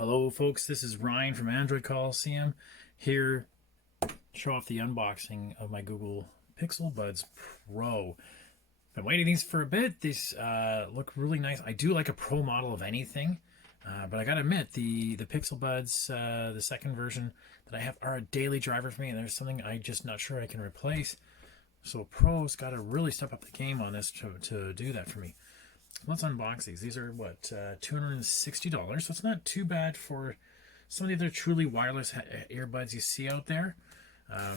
Hello folks, this is Ryan from Android Coliseum here to show off the unboxing of my Google Pixel Buds Pro. Been waiting these for a bit. These look really nice. I do like a Pro model of anything, but I gotta admit the Pixel Buds, the second version that I have, are a daily driver for me, and there's something I'm just not sure I can replace. So Pro's got to really step up the game on this to do that for me. Let's unbox these. These are what, $260, so it's not too bad for some of the other truly wireless earbuds you see out there. I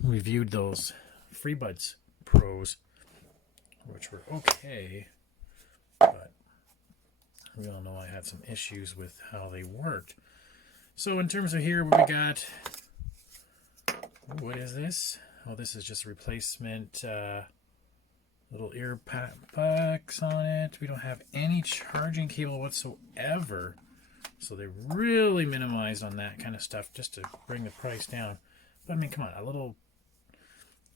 reviewed those FreeBuds Pros, which were okay, but we all know I had some issues with how they worked. So in terms of here, what we got, what is this? Oh, this is just a replacement little ear packs on it. We don't have any charging cable whatsoever, so they really minimized on that kind of stuff just to bring the price down. But I mean, come on, a little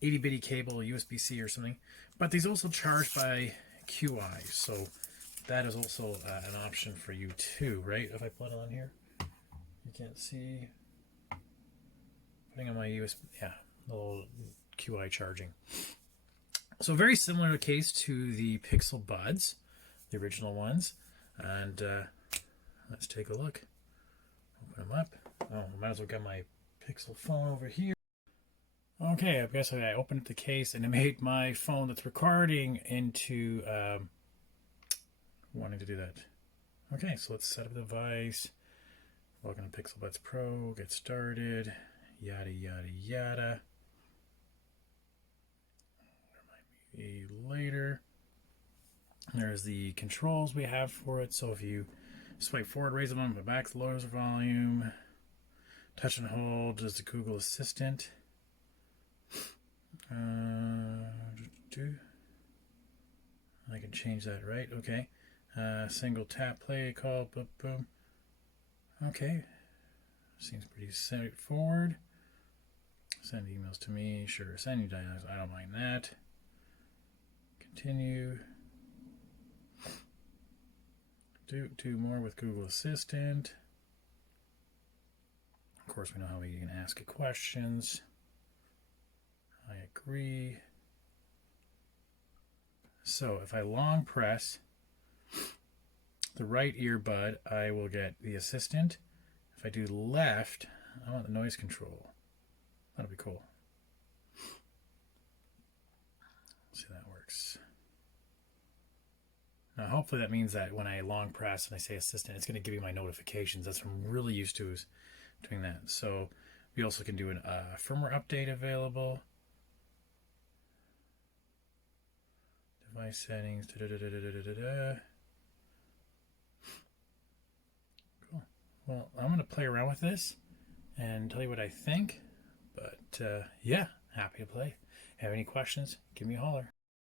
itty bitty cable, USB-C or something. But these also charge by QI, so that is also an option for you too, right? If I put it on here, you can't see. Putting on my USB, yeah, a little QI charging. So very similar case to the Pixel Buds, the original ones. And let's take a look. Open them up. Oh, might as well get my Pixel phone over here. Okay, I guess I opened up the case and it made my phone that's recording into wanting to do that. Okay, so let's set up the device. Welcome to Pixel Buds Pro. Get started. Yada, yada, yada. Later. There's the controls we have for it. So if you swipe forward, raise the volume, but back, lowers the volume. Touch and hold is the Google Assistant. I can change that, right? Okay. Single tap play, call, boom, boom. Okay. Seems pretty straightforward. Send emails to me. Sure. Send you dialogues. I don't mind that. Continue. Do more with Google Assistant. Of course, we know how we can ask it questions. I agree. So if I long press the right earbud, I will get the assistant. If I do left, I want the noise control. That'll be cool. Let's see how that works. Now, hopefully that means that when I long press and I say assistant, it's going to give me my notifications. That's what I'm really used to, is doing that. So we also can do a firmware update available. Device settings. Cool. Well, I'm going to play around with this and tell you what I think. But yeah, happy to play. Have any questions? Give me a holler.